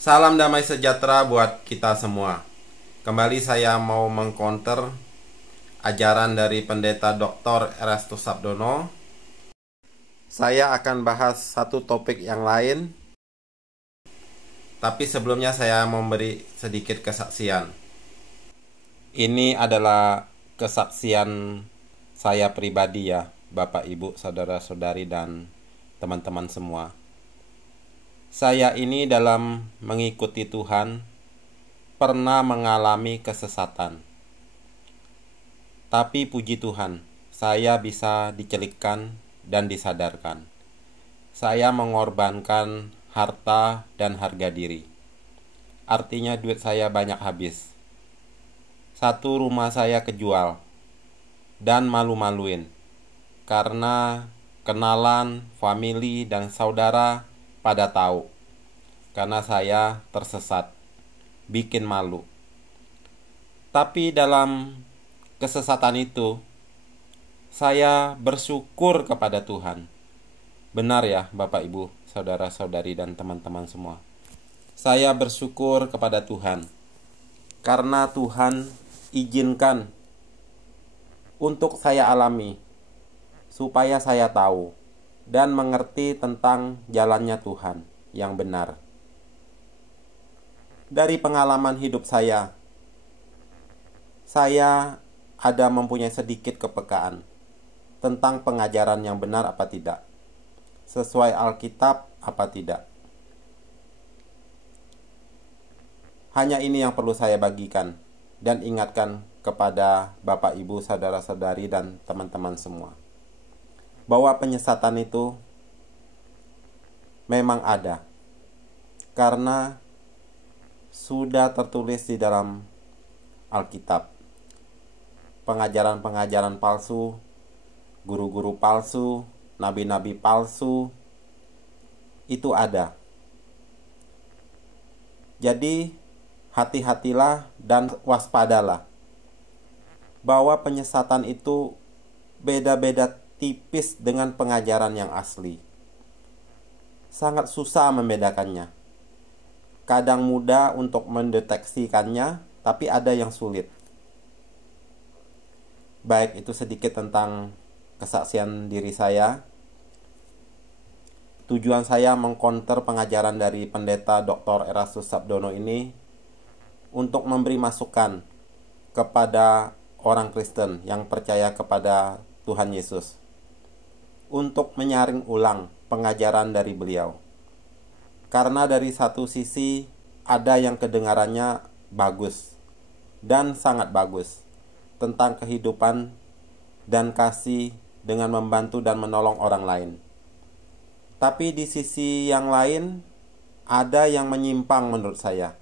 Salam damai sejahtera buat kita semua. Kembali saya mau mengcounter ajaran dari Pendeta Dr. Erastus Sabdono. Saya akan bahas satu topik yang lain, tapi sebelumnya saya memberi sedikit kesaksian. Ini adalah kesaksian saya pribadi ya, Bapak Ibu, saudara-saudari dan teman-teman semua. Saya ini dalam mengikuti Tuhan pernah mengalami kesesatan. Tapi puji Tuhan, saya bisa dicelikkan dan disadarkan. Saya mengorbankan harta dan harga diri. Artinya duit saya banyak habis. Satu rumah saya kejual dan malu-maluin karena kenalan, famili, dan saudara pada tahu karena saya tersesat, bikin malu. Tapi dalam kesesatan itu saya bersyukur kepada Tuhan. Benar ya Bapak Ibu, saudara-saudari dan teman-teman semua. Saya bersyukur kepada Tuhan karena Tuhan izinkan untuk saya alami supaya saya tahu dan mengerti tentang jalannya Tuhan yang benar. Dari pengalaman hidup saya ada mempunyai sedikit kepekaan tentang pengajaran yang benar apa tidak, sesuai Alkitab apa tidak. Hanya ini yang perlu saya bagikan dan ingatkan kepada Bapak, Ibu, saudara-saudari, dan teman-teman semua, bahwa penyesatan itu memang ada karena sudah tertulis di dalam Alkitab. Pengajaran-pengajaran palsu, guru-guru palsu, nabi-nabi palsu itu ada. Jadi hati-hatilah dan waspadalah bahwa penyesatan itu beda-beda tipis dengan pengajaran yang asli. Sangat susah membedakannya. Kadang mudah untuk mendeteksikannya, tapi ada yang sulit. Baik, itu sedikit tentang kesaksian diri saya. Tujuan saya mengcounter pengajaran dari Pendeta Dr. Erastus Sabdono ini untuk memberi masukan kepada orang Kristen yang percaya kepada Tuhan Yesus, untuk menyaring ulang pengajaran dari beliau. Karena dari satu sisi ada yang kedengarannya bagus dan sangat bagus tentang kehidupan dan kasih dengan membantu dan menolong orang lain. Tapi di sisi yang lain ada yang menyimpang menurut saya,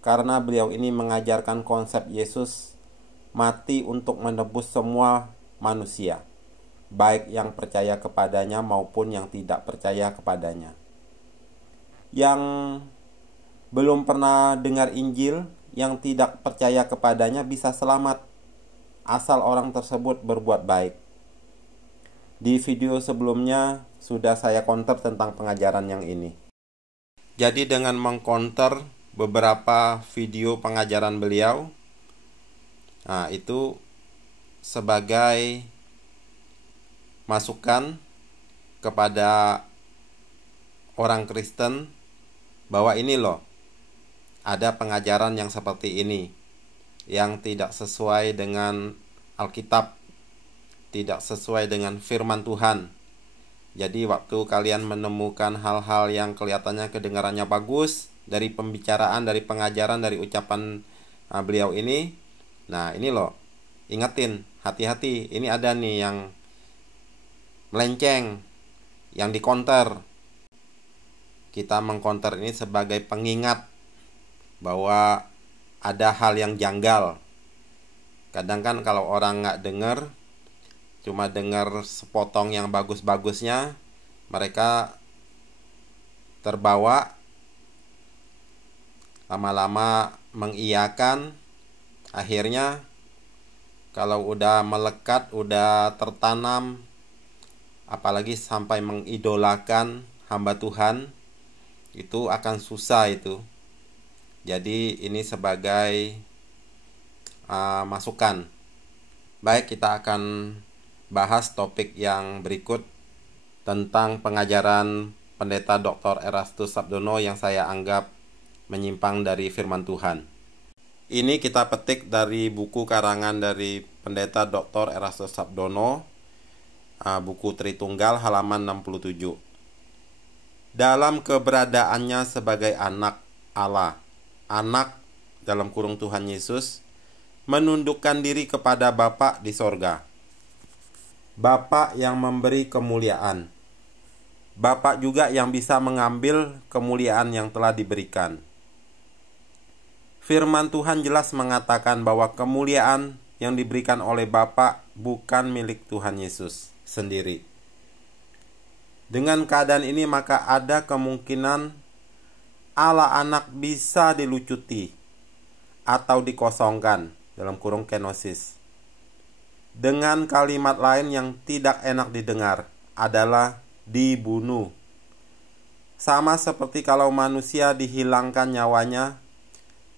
karena beliau ini mengajarkan konsep Yesus mati untuk menebus semua manusia, baik yang percaya kepadanya maupun yang tidak percaya kepadanya. Yang belum pernah dengar Injil, yang tidak percaya kepadanya bisa selamat asal orang tersebut berbuat baik. Di video sebelumnya sudah saya counter tentang pengajaran yang ini. Jadi dengan mengcounter beberapa video pengajaran beliau, itu sebagai masukan kepada orang Kristen bahwa ini loh, ada pengajaran yang seperti ini yang tidak sesuai dengan Alkitab, tidak sesuai dengan firman Tuhan. Jadi waktu kalian menemukan hal-hal yang kelihatannya kedengarannya bagus dari pembicaraan, dari pengajaran, dari ucapan beliau ini, nah ini loh, ingetin, hati-hati, ini ada nih yang melenceng, yang di-counter. Kita meng-counter ini sebagai pengingat bahwa ada hal yang janggal. Kadang kan kalau orang nggak dengar, cuma dengar sepotong yang bagus-bagusnya, mereka terbawa, lama-lama mengiyakan. Akhirnya kalau udah melekat, udah tertanam, apalagi sampai mengidolakan hamba Tuhan, itu akan susah itu Jadi ini sebagai masukan. Baik, kita akan bahas topik yang berikut tentang pengajaran Pendeta Dr. Erastus Sabdono yang saya anggap menyimpang dari firman Tuhan. Ini kita petik dari buku karangan dari Pendeta Dr. Erastus Sabdono, buku Tritunggal halaman 67. Dalam keberadaannya sebagai anak Allah, anak dalam kurung Tuhan Yesus, menundukkan diri kepada Bapa di sorga. Bapa yang memberi kemuliaan. Bapa juga yang bisa mengambil kemuliaan yang telah diberikan. Firman Tuhan jelas mengatakan bahwa kemuliaan yang diberikan oleh Bapa bukan milik Tuhan Yesus sendiri. Dengan keadaan ini maka ada kemungkinan Allah anak bisa dilucuti atau dikosongkan dalam kurung kenosis. Dengan kalimat lain yang tidak enak didengar adalah dibunuh. Sama seperti kalau manusia dihilangkan nyawanya,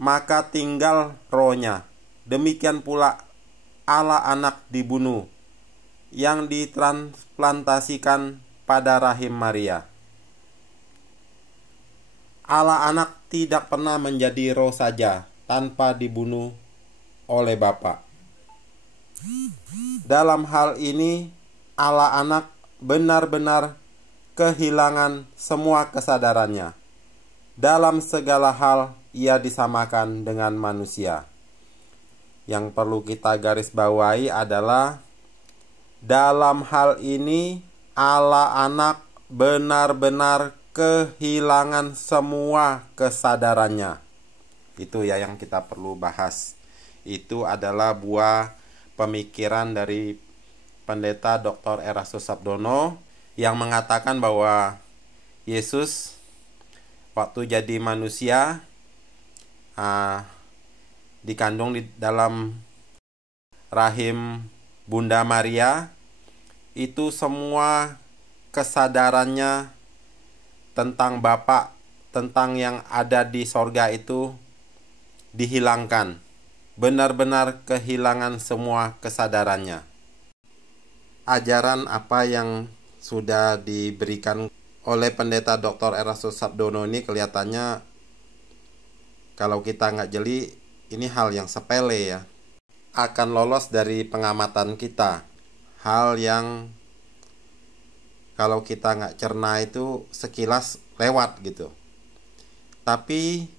maka tinggal rohnya. Demikian pula Allah anak dibunuh, yang ditransplantasikan pada rahim Maria. Allah anak tidak pernah menjadi roh saja tanpa dibunuh oleh Bapa. Dalam hal ini, Allah anak benar-benar kehilangan semua kesadarannya. Dalam segala hal, ia disamakan dengan manusia. Yang perlu kita garis bawahi adalah dalam hal ini, Allah anak benar-benar kehilangan semua kesadarannya. Itu ya yang kita perlu bahas. Itu adalah buah pemikiran dari Pendeta Dr. Erastus Sabdono yang mengatakan bahwa Yesus waktu jadi manusia dikandung di dalam rahim Bunda Maria, itu semua kesadarannya tentang Bapa, tentang yang ada di sorga itu dihilangkan. Benar-benar kehilangan semua kesadarannya. Ajaran apa yang sudah diberikan oleh Pendeta Dr. Erastus Sabdono ini kelihatannya kalau kita nggak jeli, ini hal yang sepele ya. Akan lolos dari pengamatan kita. Hal yang kalau kita nggak cerna itu sekilas lewat gitu. Tapi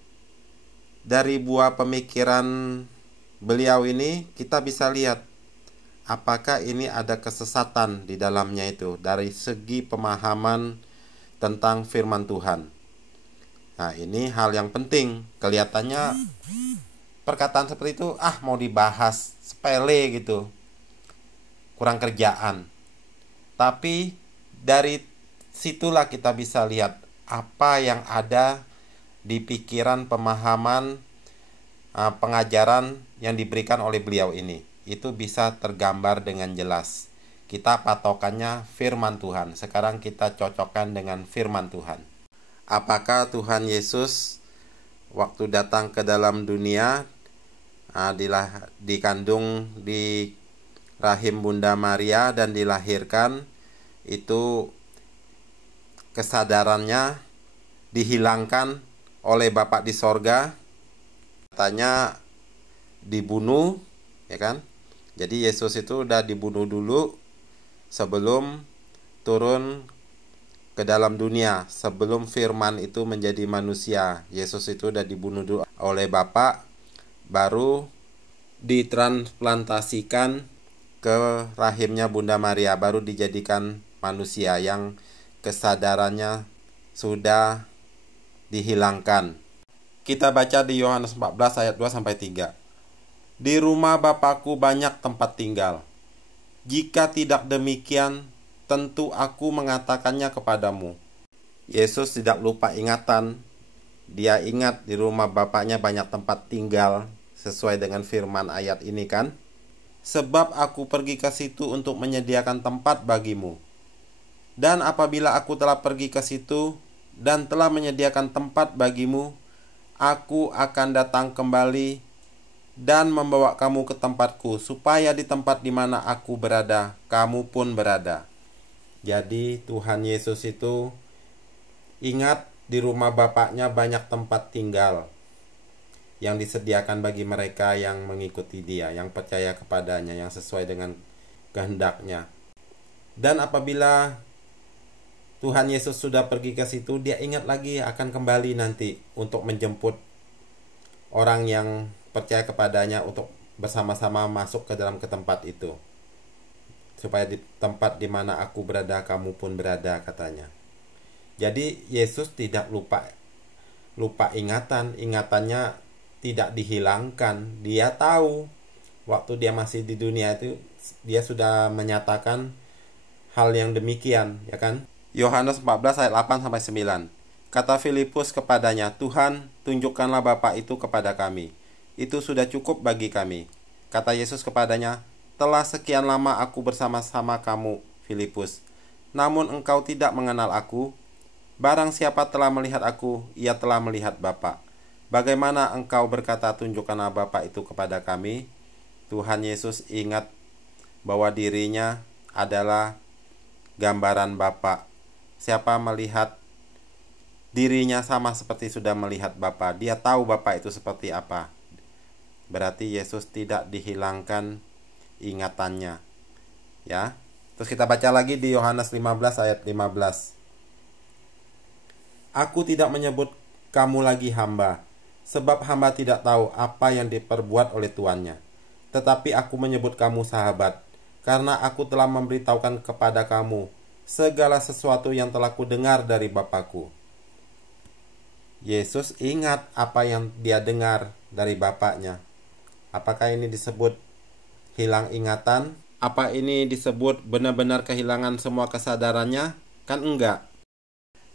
dari buah pemikiran beliau ini kita bisa lihat apakah ini ada kesesatan di dalamnya itu dari segi pemahaman tentang firman Tuhan. Nah, ini hal yang penting. Kelihatannya perkataan seperti itu mau dibahas, sepele gitu, kurang kerjaan. Tapi dari situlah kita bisa lihat apa yang ada di pikiran, pemahaman, pengajaran yang diberikan oleh beliau ini. Itu bisa tergambar dengan jelas. Kita patokannya firman Tuhan. Sekarang kita cocokkan dengan firman Tuhan. Apakah Tuhan Yesus waktu datang ke dalam dunia dikandung di rahim Bunda Maria dan dilahirkan, itu kesadarannya dihilangkan oleh Bapa di sorga? Katanya dibunuh, ya kan? Jadi Yesus itu udah dibunuh dulu sebelum turun ke dalam dunia, sebelum firman itu menjadi manusia. Yesus itu udah dibunuh dulu oleh Bapa, baru ditransplantasikan ke rahimnya Bunda Maria, baru dijadikan manusia yang kesadarannya sudah dihilangkan. Kita baca di Yohanes 14 ayat 2-3. Di rumah Bapakku banyak tempat tinggal. Jika tidak demikian, tentu aku mengatakannya kepadamu. Yesus tidak lupa ingatan. Dia ingat di rumah Bapaknya banyak tempat tinggal, sesuai dengan firman ayat ini kan. Sebab aku pergi ke situ untuk menyediakan tempat bagimu. Dan apabila aku telah pergi ke situ dan telah menyediakan tempat bagimu, Aku akan datang kembali dan membawa kamu ke tempatku, supaya di tempat di mana aku berada, kamu pun berada. Jadi Tuhan Yesus itu ingat di rumah Bapaknya banyak tempat tinggal yang disediakan bagi mereka yang mengikuti Dia, yang percaya kepadanya, yang sesuai dengan kehendaknya. Dan apabila Tuhan Yesus sudah pergi ke situ, Dia ingat lagi akan kembali nanti untuk menjemput orang yang percaya kepadanya untuk bersama-sama masuk ke dalam tempat itu, supaya di tempat di mana aku berada, kamu pun berada, katanya. Jadi Yesus tidak lupa ingatannya tidak dihilangkan. Dia tahu waktu dia masih di dunia itu dia sudah menyatakan hal yang demikian, ya kan? Yohanes 14 ayat 8 sampai 9. Kata Filipus kepadanya, "Tuhan, tunjukkanlah Bapa itu kepada kami. Itu sudah cukup bagi kami." Kata Yesus kepadanya, "Telah sekian lama aku bersama-sama kamu, Filipus, namun engkau tidak mengenal aku. Barang siapa telah melihat aku, ia telah melihat Bapa. Bagaimana engkau berkata, tunjukkanlah Bapa itu kepada kami?" Tuhan Yesus ingat bahwa dirinya adalah gambaran Bapa. Siapa melihat dirinya sama seperti sudah melihat Bapa, dia tahu Bapa itu seperti apa. Berarti Yesus tidak dihilangkan ingatannya. Ya. Terus kita baca lagi di Yohanes 15 ayat 15. "Aku tidak menyebut kamu lagi hamba, sebab hamba tidak tahu apa yang diperbuat oleh tuannya. Tetapi aku menyebut kamu sahabat, karena aku telah memberitahukan kepada kamu segala sesuatu yang telah kudengar dari Bapakku." Yesus ingat apa yang dia dengar dari Bapaknya. Apakah ini disebut hilang ingatan? Apa ini disebut benar-benar kehilangan semua kesadarannya? Kan enggak.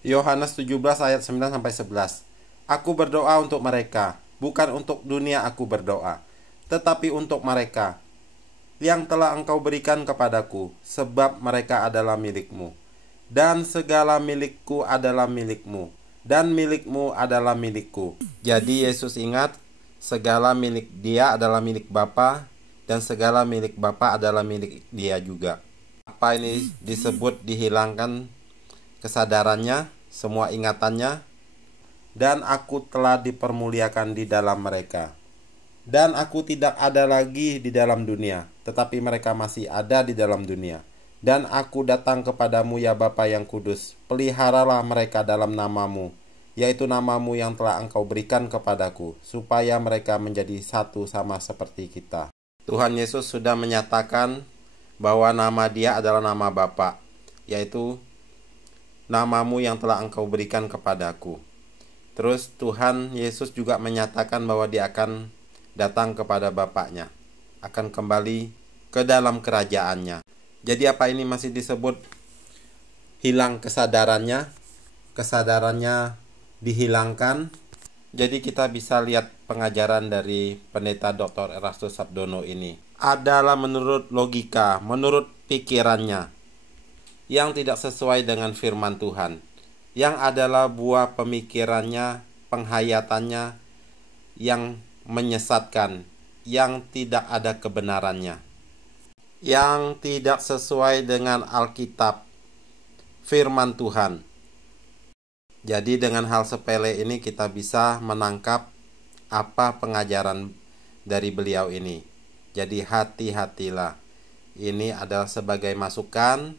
Yohanes 17 ayat 9 sampai 11. "Aku berdoa untuk mereka, bukan untuk dunia aku berdoa, tetapi untuk mereka yang telah engkau berikan kepadaku, sebab mereka adalah milikmu. Dan segala milikku adalah milikmu, dan milikmu adalah milikku." Jadi Yesus ingat segala milik dia adalah milik Bapa, dan segala milik Bapa adalah milik dia juga. Apa ini disebut dihilangkan kesadarannya, semua ingatannya? "Dan aku telah dipermuliakan di dalam mereka. Dan aku tidak ada lagi di dalam dunia, tetapi mereka masih ada di dalam dunia. Dan aku datang kepadamu ya Bapa yang kudus, peliharalah mereka dalam namamu, yaitu namamu yang telah engkau berikan kepadaku, supaya mereka menjadi satu sama seperti kita." Tuhan Yesus sudah menyatakan bahwa nama dia adalah nama Bapa, yaitu namamu yang telah engkau berikan kepadaku. Terus Tuhan Yesus juga menyatakan bahwa dia akan datang kepada Bapaknya, akan kembali ke dalam kerajaannya. Jadi apa ini masih disebut hilang kesadarannya? Kesadarannya dihilangkan. Jadi kita bisa lihat pengajaran dari Pendeta Dr. Erastus Sabdono ini adalah menurut logika, menurut pikirannya, yang tidak sesuai dengan firman Tuhan, yang adalah buah pemikirannya, penghayatannya yang menyesatkan, yang tidak ada kebenarannya, yang tidak sesuai dengan Alkitab, firman Tuhan. Jadi dengan hal sepele ini kita bisa menangkap apa pengajaran dari beliau ini. Jadi hati-hatilah. Ini adalah sebagai masukan.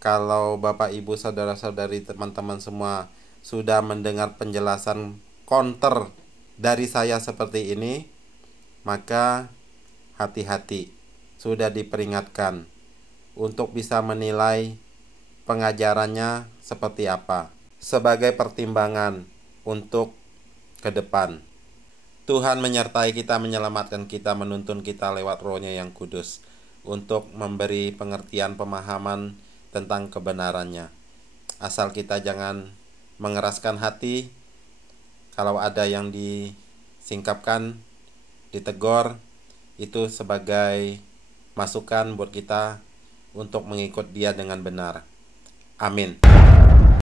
Kalau Bapak Ibu saudara-saudari teman-teman semua sudah mendengar penjelasan counter dari saya seperti ini, maka hati-hati, sudah diperingatkan untuk bisa menilai pengajarannya seperti apa, sebagai pertimbangan untuk ke depan. Tuhan menyertai kita, menyelamatkan kita, menuntun kita lewat Roh-Nya yang kudus untuk memberi pengertian, pemahaman tentang kebenarannya. Asal kita jangan mengeraskan hati. Kalau ada yang disingkapkan, ditegur, itu sebagai masukan buat kita untuk mengikut Dia dengan benar. Amin.